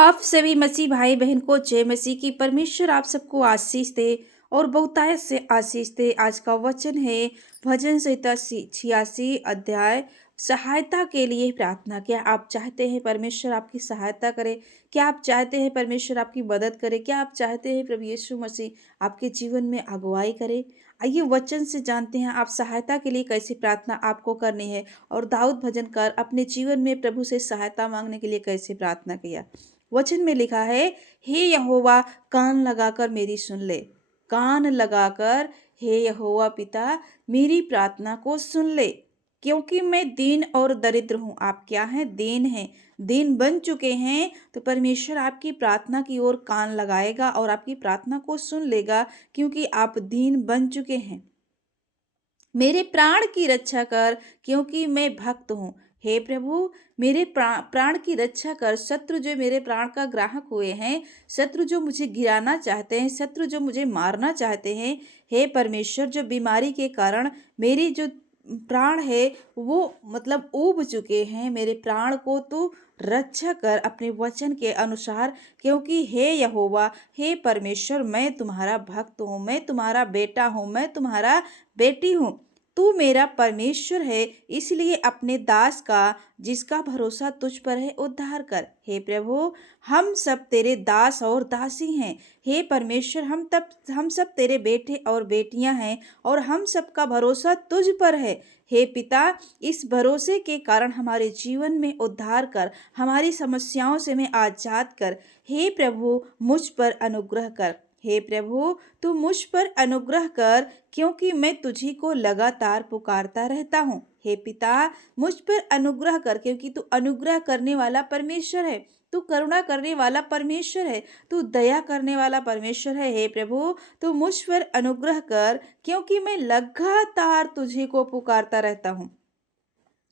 आप सभी मसीह भाई बहन को जय मसीह की। परमेश्वर आप सबको आशीष दे और बहुतायत से आशीष दे। आज का वचन है भजन संहिता 86 अध्याय सहायता के लिए प्रार्थना। क्या आप चाहते हैं परमेश्वर आपकी सहायता करे? क्या आप चाहते हैं परमेश्वर आपकी मदद करे? क्या आप चाहते हैं प्रभु यीशु मसीह आपके जीवन में अगुवाई करे? आइए वचन से जानते हैं आप सहायता के लिए कैसे प्रार्थना आपको करनी है और दाऊद भजनकार अपने जीवन में प्रभु से सहायता मांगने के लिए कैसे प्रार्थना किया। वचन में लिखा है, हे यहोवा कान लगाकर मेरी सुन ले। कान लगाकर हे यहोवा पिता मेरी प्रार्थना को सुन ले, क्योंकि मैं दीन और दरिद्र हूँ। आप क्या हैं? दीन हैं, दीन बन चुके हैं। तो परमेश्वर आपकी प्रार्थना की ओर कान लगाएगा और आपकी प्रार्थना को सुन लेगा, क्योंकि आप दीन बन चुके हैं। मेरे प्राण की रक्षा कर, क्योंकि मैं भक्त हूँ। हे प्रभु मेरे प्राण की रक्षा कर। शत्रु जो मेरे प्राण का ग्राहक हुए हैं, शत्रु जो मुझे गिराना चाहते हैं, शत्रु जो मुझे मारना चाहते हैं, हे परमेश्वर जो बीमारी के कारण मेरी जो प्राण है वो ऊब चुके हैं, मेरे प्राण को तू रक्षा कर अपने वचन के अनुसार। क्योंकि हे यहोवा, हे परमेश्वर, मैं तुम्हारा भक्त हूँ, मैं तुम्हारा बेटा हूँ, मैं तुम्हारा बेटी हूँ। तू मेरा परमेश्वर है, इसलिए अपने दास का जिसका भरोसा तुझ पर है उद्धार कर। हे प्रभु हम सब तेरे दास और दासी हैं। हे परमेश्वर हम सब तेरे बेटे और बेटियां हैं और हम सब का भरोसा तुझ पर है। हे पिता इस भरोसे के कारण हमारे जीवन में उद्धार कर, हमारी समस्याओं से मैं आजाद कर। हे प्रभु मुझ पर अनुग्रह कर। हे प्रभु तू मुझ पर अनुग्रह कर, क्योंकि मैं तुझी को लगातार पुकारता रहता हूँ। हे पिता मुझ पर अनुग्रह कर, क्योंकि तू अनुग्रह करने वाला परमेश्वर है, तू करुणा करने वाला परमेश्वर है, तू दया करने वाला परमेश्वर है। हे प्रभु तू मुझ पर अनुग्रह कर, क्योंकि मैं लगातार तुझे को पुकारता रहता हूँ।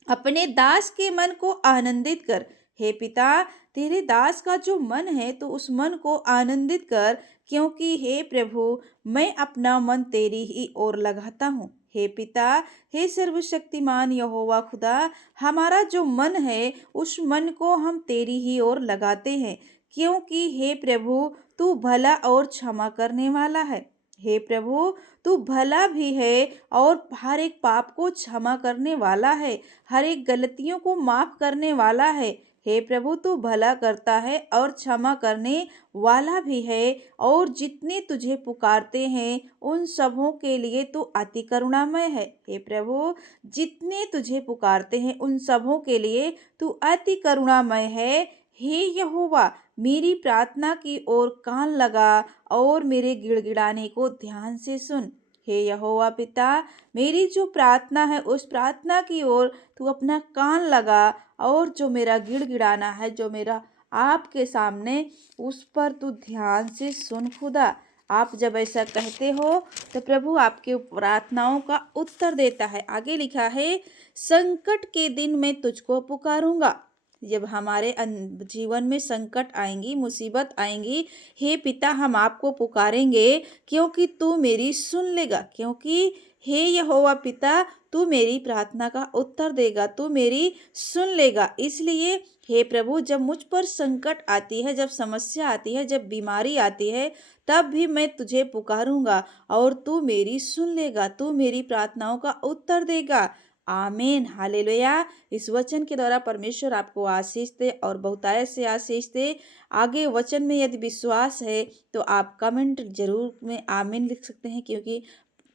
अपने दास के मन को आनंदित कर। हे पिता तेरे दास का जो मन है तो उस मन को आनंदित कर, क्योंकि हे प्रभु मैं अपना मन तेरी ही ओर लगाता हूँ। हे पिता हे सर्वशक्तिमान यहोवा खुदा, हमारा जो मन है उस मन को हम तेरी ही ओर लगाते हैं, क्योंकि हे प्रभु तू भला और क्षमा करने वाला है। हे प्रभु तू भला भी है और हर एक पाप को क्षमा करने वाला है, हर एक गलतियों को माफ करने वाला है। हे प्रभु तू भला करता है और क्षमा करने वाला भी है, और जितने तुझे पुकारते हैं उन सबों के लिए तू अति करुणामय है। हे प्रभु जितने तुझे पुकारते हैं उन सबों के लिए तू अति करुणामय है। हे यहोवा मेरी प्रार्थना की ओर कान लगा और मेरे गिड़गिड़ाने को ध्यान से सुन। हे यहोवा पिता मेरी जो प्रार्थना है उस प्रार्थना की ओर तू अपना कान लगा, और जो मेरा गिड़गिड़ाना है, जो मेरा आपके सामने, उस पर तू ध्यान से सुन खुदा। आप जब ऐसा कहते हो तो प्रभु आपके प्रार्थनाओं का उत्तर देता है। आगे लिखा है, संकट के दिन मैं तुझको पुकारूंगा। जब हमारे जीवन में संकट आएंगी, मुसीबत आएंगी, हे पिता हम आपको पुकारेंगे, क्योंकि तू मेरी सुन लेगा। क्योंकि हे यहोवा पिता तू मेरी प्रार्थना का उत्तर देगा, तू मेरी सुन लेगा। इसलिए हे प्रभु जब मुझ पर संकट आती है, जब समस्या आती है, जब बीमारी आती है, तब भी मैं तुझे पुकारूंगा और तू मेरी सुन लेगा, तू मेरी प्रार्थनाओं का उत्तर देगा। आमीन हालेलुया। इस वचन के द्वारा परमेश्वर आपको आशीष दे और बहुतायत से आशीष दे। आगे वचन में यदि विश्वास है तो आप कमेंट जरूर में आमीन लिख सकते हैं, क्योंकि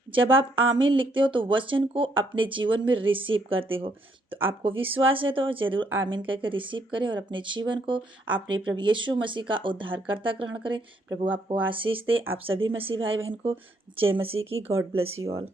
जब आप आमीन लिखते हो तो वचन को अपने जीवन में रिसीव करते हो। तो आपको विश्वास है तो जरूर आमीन करके रिसीव करें और अपने जीवन को अपने प्रभु यीशु मसीह का उद्धारकर्ता ग्रहण करें। प्रभु आपको आशीष दे। आप सभी मसीह भाई बहन को जय मसीह की। God bless you all.